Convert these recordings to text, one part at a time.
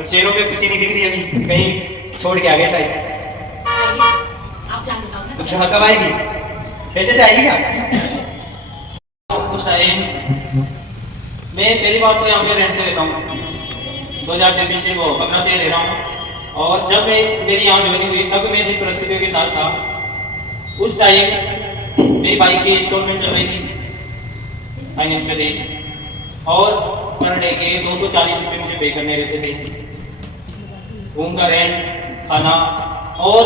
तो चेहरों पे खुशी नहीं दिख रही अभी, कहीं छोड़ के आ गए शायद। आप प्लान बताओ ना। अच्छा कब आएगी, कैसे से आएगी क्या? उस टाइम मैं पहली बात तो यहाँ पे रेंट से रहता हूँ, 2023 से वो पटना से रह रहा हूँ। और जब मैं मेरी यहाँ ज्वाइनिंग हुई तब मैं जिन परिस्थितियों के साथ था, उस टाइम मेरी बाइक की इंस्टॉलमेंट चल रही थी फाइनेंस पे थी, और पर डे के 240 रुपये मुझे पे करने रहते थे, रूम का रेंट, खाना और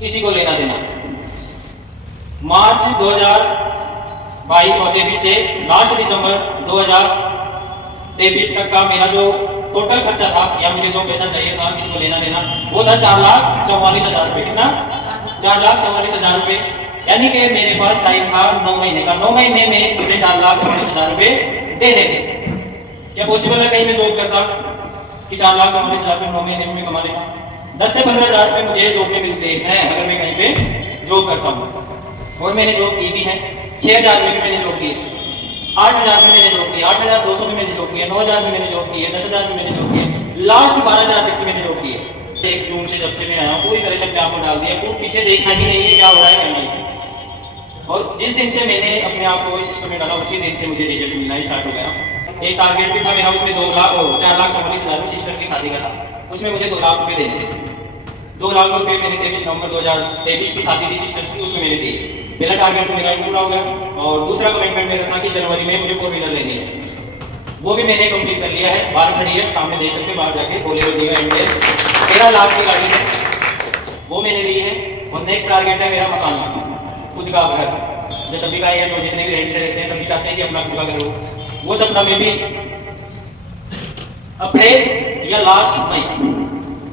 किसी को लेना देना। मार्च 2022 और 23 से लास्ट दिसंबर 2023 तक का मेरा जो टोटल खर्चा था, या मुझे जो पैसा चाहिए था किसी को लेना देना, वो था 4,44,000 रुपये। कितना? 4,44,000 रुपये। यानी कि मेरे पास टाइम था 9 महीने का, 9 महीने में मुझे 4,44,000 रुपये देने थे। क्या पॉसिबल है कहीं मैं जॉब करता कि 4,44,000 रुपये 9 महीने में कमा लेता? 10 से 15,000 रुपये मुझे जॉब में मिलते हैं अगर मैं कहीं पे जॉब करता हूँ, और मैंने जॉब की भी है। 6,000 रुपये में मैंने जॉब की है, 8,000 में मैंने जॉब की, 8,200 में मैंने जॉब की है, 9,000 में मैंने जॉब की है, 10,000 में मैंने जॉब की है, लास्ट 12,000 तक की मैंने जॉब की है। 1 जून से जब से मैं आया हूँ पूरी तरह से अपने आप को डाल दिया, पूरी पीछे देखना ही नहीं है क्या हो रहा है क्या नहीं। और जिस दिन से मैंने अपने आप को इस सिस्टम में डाला उसी दिन से मुझे रिजल्ट मिलना स्टार्ट हो गया। एक टारगेट भी था मेरा, उसमें 4,44,000 में सिस्टर्स की शादी का था, उसमें मुझे 2 लाख रुपये देने थे। 2 लाख रुपये मैंने 23 नवंबर 2023 की शादी थी सिस्टर्स की, उसमें मैंने दिए। पहला टारगेट तो मेरा पूरा हो गया, और दूसरा कमिटमेंट मेरा था कि जनवरी में मुझे 4 व्हीलर लेनी है, वो भी मैंने कंप्लीट कर लिया है। 12 खड़ी है, सामने देख सकते बाहर जाके बोले हुए दिया एंड 13 लाख की गाड़ी है, वो मैंने ली है। और नेक्स्ट टारगेट है मेरा मकान, खुद का घर, जो सभी का है, जो जितने भी रेंट से रहते हैं सभी चाहते हैं कि अपना खुद का घर हो। वो सपना में भी अप्रैल या लास्ट मई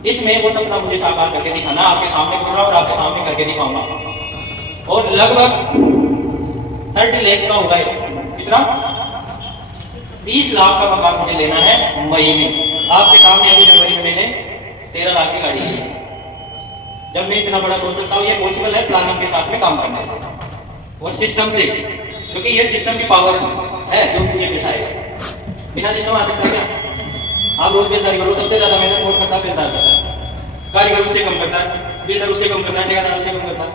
इसमें वो सपना मुझे साकार करके दिखाना, आपके सामने बोल रहा हूँ और आपके सामने करके दिखाऊंगा। और लगभग 30 लाख का होगा। कितना? 30 लाख का मकान मुझे लेना है मई में। आपके सामने अभी जनवरी में मैंने 13 लाख की गाड़ी ली है। जब मैं इतना बड़ा सोच सकता हूँ, ये पॉसिबल है प्लानिंग के साथ में काम करने से और सिस्टम से, क्योंकि ये सिस्टम की पावर है जो ये पैसा आएगा। बिना सिस्टम आ सकता है क्या? आप रोज बेलदारी करो, सबसे ज्यादा मेहनत कौन करता है? बेलदार करता है। कारीगर उससे कम करता है, बिल्डर उससे कम करता है, ठेकेदार उससे कम करता है,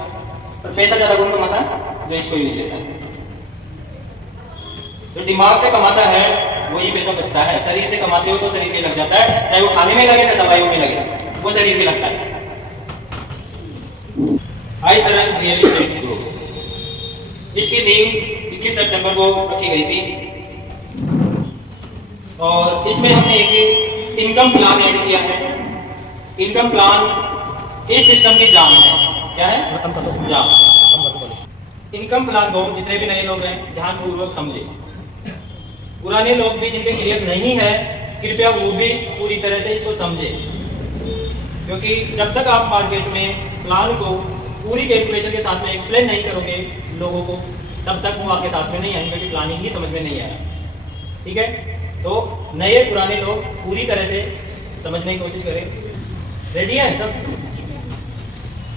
पर पैसा ज्यादा कौन कमाता है? जो इसको यूज लेता है। जो दिमाग से कमाता है वही पैसा बचता है। शरीर से कमाते हो तो शरीर के लग जाता है, चाहे वो खाने में लगे चाहे दवाइयों में लगे, वो शरीर के लगता है। आई तरह रियल एस्टेट ग्रुप, इसकी नींव 21 सितंबर को रखी गई थी, और इसमें हमने एक इनकम प्लान ऐड किया है। इनकम प्लान इस सिस्टम की जान है। क्या है? जान। इनकम प्लान को जितने भी नए लोग हैं ध्यानपूर्वक समझे, पुराने लोग भी जिनके क्लियर नहीं है कृपया वो भी पूरी तरह से इसको समझे, क्योंकि जब तक आप मार्केट में प्लान को पूरी कैलकुलेशन के साथ में एक्सप्लेन नहीं करोगे लोगों को, तब तक वो आपके साथ में नहीं आएंगे, क्योंकि प्लानिंग ही समझ में नहीं आया। ठीक है, तो नए पुराने लोग पूरी तरह से समझने की कोशिश करें। रेडी है सब?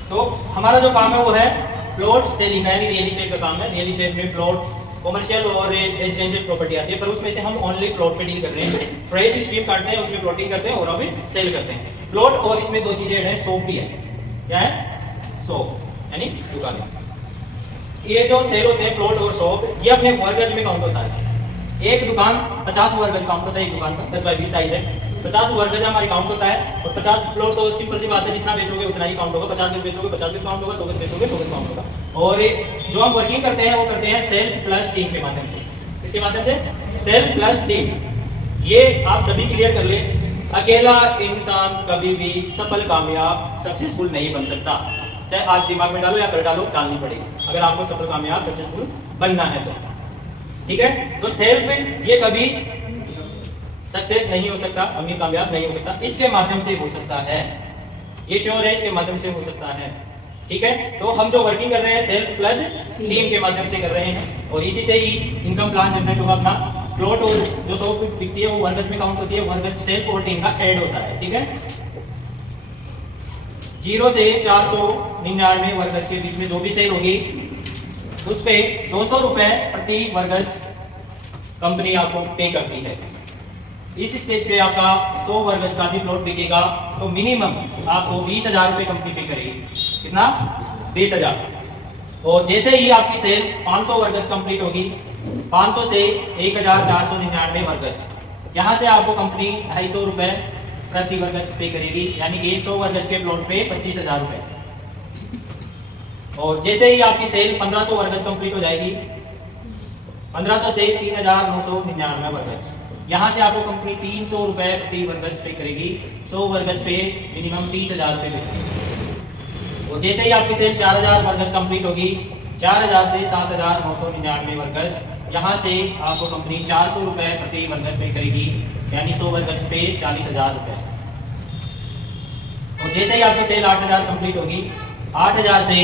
तो हमारा जो काम है वो है प्लॉट सेलिंग का, यानी रियल एस्टेट का काम है। रियल एस्टेट में प्लॉट, कॉमर्शियल और रेजिडेंशियल प्रॉपर्टी आती है, पर उसमें से हम ओनली प्लॉट पे डील कर रहे हैं। फ्रेश स्ट्रीम काटते हैं, उसमें प्लॉटिंग करते हैं और अभी सेल करते हैं प्लॉट। और इसमें 2 चीजें हैं, शॉप भी है। क्या है? शॉप यानी दुकान। ये जो सेल होते हैं प्लॉट और शॉप, ये अपने वर्ग गज में काउंट होता है। एक दुकान 50 वर्ग गज काउंट होता है, एक दुकान का 10 बाई 20 साइज है, 50 वर्ग गज हमारी काउंट होता है। और 50 प्लॉट तो सिंपल सी बात है, जितना बेचोगे उतना ही काउंट होगा। 50 गज बेचोगे 50 गज काउंट होगा, 100 गज बेचोगे 100 गज काउंट होगा। और जो हम वर्किंग करते हैं वो करते हैं सेल प्लस टीम के माध्यम से। किसके माध्यम से? Cell plus team. ये आप सभी क्लियर कर ले, अकेला इंसान कभी भी सफल कामयाब सक्सेसफुल नहीं बन सकता। चाहे आज दिमाग में डालो या कर डालो, डालनी पड़ेगी अगर आपको सफल कामयाब सक्सेसफुल बनना है तो। ठीक है, तो सेल्फ में ये कभी सक्सेस नहीं हो सकता, अमीर कामयाब नहीं हो सकता। इसके माध्यम से हो सकता है, ये श्योर है, इसके माध्यम से हो सकता है। ठीक है, तो हम जो वर्किंग कर रहे हैं सेल्फ प्लस टीम के माध्यम से कर रहे हैं, और इसी से ही इनकम प्लान जनरेट होगा अपना। प्लॉट और जो शॉप बिकती है वो वर्गज में काउंट होती है, वर्गज सेल्फ और टीम का ऐड होता है। ठीक है, 0 से 499 वर्गज के बीच में जो भी सेल होगी उस पे 200 रुपए प्रति वर्गज कंपनी आपको पे करती है। इस स्टेज पे आपका 100 वर्ग गज का भी प्लॉट बिकेगा तो मिनिमम आपको 20,000 रुपये कंपनी पे करेगी। कितना? 20,000। और जैसे ही आपकी सेल 500 वर्ग गज कंप्लीट होगी, 500 से 1,499 वर्ग गज, यहाँ से आपको कंपनी 250 रुपये प्रति वर्ग गज पे करेगी, यानी कि 100 वर्ग गज के प्लॉट पे 25,000 रुपये। और जैसे ही आपकी सेल 1500 वर्ग गज कंप्लीट हो जाएगी, 1500 से 3,999 वर्ग गज, यहाँ से आपको कंपनी 300 रुपये प्रति वर्ग गज पे करेगी। 100 वर्ग गज पे मिनिमम 30,000 रुपये देगी। और जैसे ही आपकी सेल 4,000 वर्ग गज कंप्लीट होगी, 4,000 से 7,999 वर्ग गज, यहाँ से आपको कंपनी 400 रुपये प्रति वर्ग गज पे करेगी, यानी 100 वर्ग गज पे 40,000 रुपये। और जैसे ही आपकी सेल 8,000 कंप्लीट होगी, 8,000 से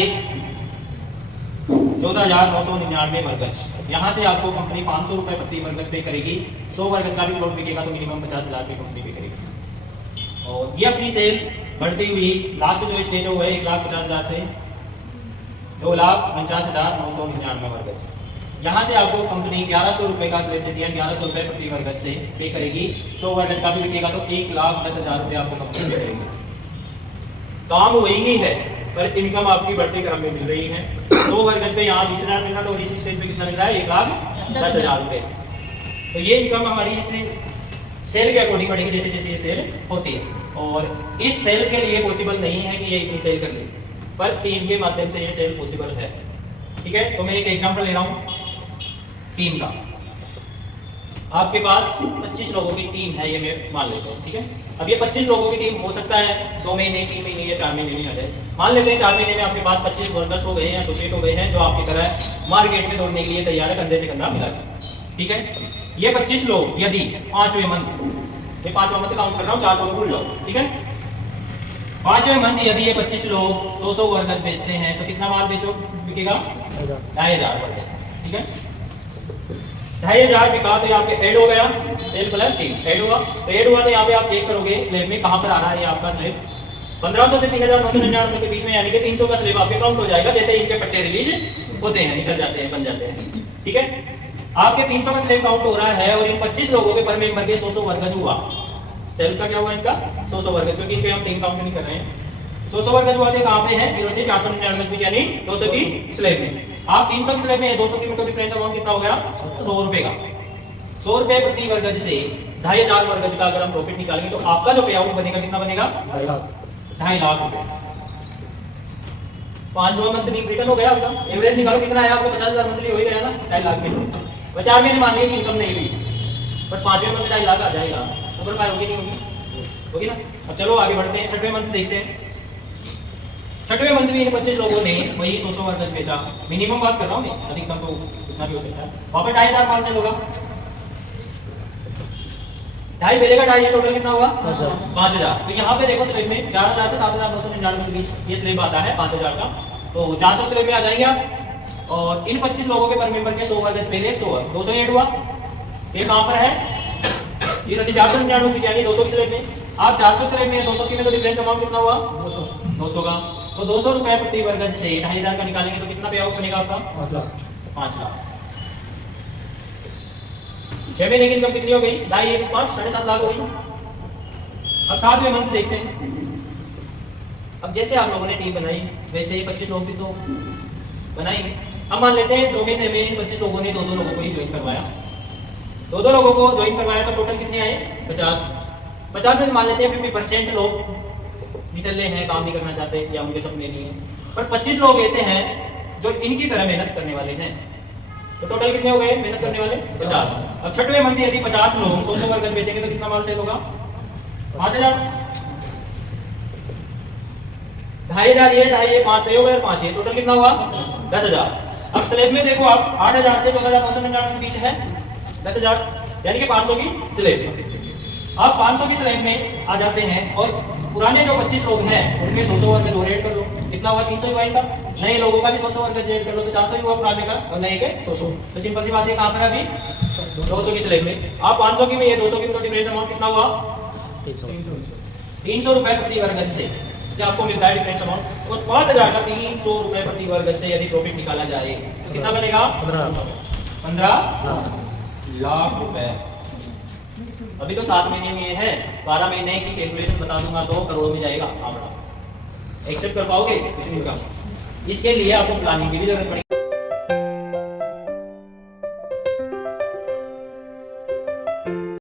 14,999 वर्ग गज, यहाँ से आपको कंपनी 500 रुपये प्रति वर्ग गज पे करेगी। 100 वर्ग गज का भी प्लॉट बिकेगा तो मिनिमम 50,000 रुपये कंपनी पे करेगी। और ये अपनी सेल बढ़ती हुई लास्ट जो स्टेज है वो है 1,50,000 से 2,49,999 वर्ग गज। यहाँ से आपको कंपनी 1,100 रुपये का स्लैब देती है, 1,100 रुपये प्रति वर्ग गज से पे करेगी। 100 वर्ग गज का भी बिकेगा तो 1,10,000 रुपये आपको कंपनी पे करेगी। काम वही ही है पर इनकम आपकी बढ़ते क्रम में मिल रही है। 100 वर्ग गज पे यहाँ 20,000 मिल रहा है, तो इस स्टेज पे कितना मिल रहा है? 1,10,000 रुपये। तो ये इनकम हमारी इस सेल के अकॉर्डिंग बढ़ेगी जैसे जैसे ये सेल होती है। और इस सेल के लिए पॉसिबल नहीं है कि ये इतनी सेल कर ले, पर टीम के माध्यम से ये सेल पॉसिबल है। ठीक है, तो मैं एक एग्जांपल ले रहा हूँ टीम का। आपके पास 25 लोगों की टीम है, ये मैं मान लेता हूँ। ठीक है, अब ये 25 लोगों की टीम हो सकता है 2 महीने, 3 महीने या 4 महीने में आ जाए। मान लेते हैं 4 महीने में आपके पास 25 वर्कर्स हो गए हैं, एसोसिएट हो गए हैं, जो आपकी तरह मार्केट में दौड़ने के लिए तैयार है, कंधे से कंधा मिला के। ठीक है, ये 25 लोग यदि 5वें मंथ, मैं 5वां मंथ काउंट कर रहा हूँ, 4 लोग भूल जाओ। ठीक है, 5वें मंथ यदि ये 25 लोग 100 वर्कर्स बेचते हैं तो कितना माल बेचो बिकेगा? 2,500 वर्कर्स। ठीक है, 2,500 बिका तो यहाँ पे ऐड हो गया, सेल प्लस टीम ऐड हुआ। तो ऐड हुआ तो यहाँ पे आप चेक करोगे स्लैब में कहाँ पर आ रहा है ये आपका स्लैब 1500 से 3,999 के बीच में, यानी कि 300 का स्लैब आपके काउंट हो जाएगा जैसे इनके पट्टे रिलीज होते हैं, निकल जाते हैं, बन जाते हैं। ठीक है, आपके 300 का स्लैब काउंट हो रहा है और इन 25 लोगों के पर मेंबर के 100 वर्कर्स हुआ। सेल का क्या हुआ इनका? 100 वर्कर्स, क्योंकि इनके हम टीम काउंट नहीं कर रहे हैं। 100 वर्कर्स हुआ थे कहाँ पे है? 0 से 499 बीच, यानी 200 की स्लैब में। आप 300 की स्लैब में 200 की मतलब डिफरेंस अमाउंट कितना हो गया? 100 रुपए का। 100 रुपए प्रति वर्ग गज से 2,500 वर्ग गज का अगर हम प्रॉफिट निकालेंगे तो आपका जो पे आउट बनेगा कितना बनेगा? 2.5 लाख रुपए। 5वां मंथ रिटर्न हो गया आपका, एवरेज निकालो कितना आया आपको? 50,000 मंथली हो ही गया ना, 2.5 लाख में। 4 महीने मान लिया कि इनकम नहीं हुई, बट 5वें मंथ 2.5 लाख आ जाएगा, तो भरपाई होगी नहीं होगी? होगी ना। अब चलो आगे बढ़ते हैं, 6वें मंथ देखते हैं। 6वें मंथ में इन 25 लोगों ने वही 100 वर्ग गज बेचा। मिनिमम बात कर रहा हूँ मैं, अधिकतम तो कितना भी हो सकता है। वहाँ पर 2,500 माल सेल होगा, 2.5 बेचेगा, 2.5 टोटल कितना होगा? 5,000। तो यहाँ पे देखो स्लैब में 4,000 से 7,999 के बीच ये स्लैब आता है 5,000 का, तो 400 स्लैब में आ जाएंगे आप। और इन 25 लोगों के पर मेंबर के 100 वर्ग गज पहले 100 200 ऐड हुआ, ये कहाँ पर है? 0 से 499 बीच, यानी 200 की स्लैब में। आप 400 स्लैब में 200 की में, तो डिफरेंस अमाउंट कितना हुआ? 200 का। तो 200 रुपए प्रति वर्ग गज से 2,500 का निकालेंगे तो कितना पे आउट बनेगा आपका? 5 लाख। 6 महीने की इनकम कितनी हो गई? 2.5 5 7.5 लाख हो गई। अब 7वें मंथ देखते हैं। अब जैसे आप लोगों ने टीम बनाई वैसे ही 25 लोग भी तो बनाएंगे। अब मान लेते हैं 2 महीने में 25 लोगों ने 2-2 लोगों को ही ज्वाइन करवाया, 2-2 लोगों को ज्वाइन करवाया, तो टोटल कितने आए? 50 में मान लेते हैं 50% लोग निकलने हैं, काम नहीं करना चाहते या उनके सपने नहीं है, पर 25 लोग ऐसे हैं जो इनकी तरह मेहनत करने वाले हैं। तो टोटल कितने हो गए मेहनत करने वाले? 50। अब 6वें मंथ यदि 50 लोग 100 वर्ग गज बेचेंगे तो कितना माल सेल होगा? 5,000। 2,500 ये 2.5 5 हो गए, 5 टोटल कितना हुआ? 10,000। अब स्लैब में देखो आप 8,000 से 14,999 के बीच है 10,000, यानी कि 500 की स्लैब। आप 500 की स्लैब में आ जाते हैं और पुराने जो 25 लोग हैं उनके 100 वर्ग गज और ऐड कर लो, कितना हुआ? 300 ही का। नए लोगों का भी 100 वर्ग गज ऐड कर लो तो 400 ही हुआ पुराने का, और नए के 100। तो सिंपल सी बात है, कहां पर अभी 200 की स्लैब में। आप 500 की में ये 200 की तो डिफरेंस अमाउंट कितना हुआ? 300 रुपए प्रति वर्ग गज से जो आपको मिलता है डिफरेंस अमाउंट। और 5,000 का 300 रुपए प्रति वर्ग गज से यदि प्रॉफिट निकाला जाए तो कितना बनेगा? 15 लाख रुपए। अभी तो 7 महीने में है, 12 महीने की कैलकुलेशन बता दूंगा तो करोड़ों में जाएगा आंकड़ा। एक्सेप्ट कर पाओगे कुछ नहीं होगा। इसके लिए आपको प्लानिंग की भी जरूरत पड़ेगी।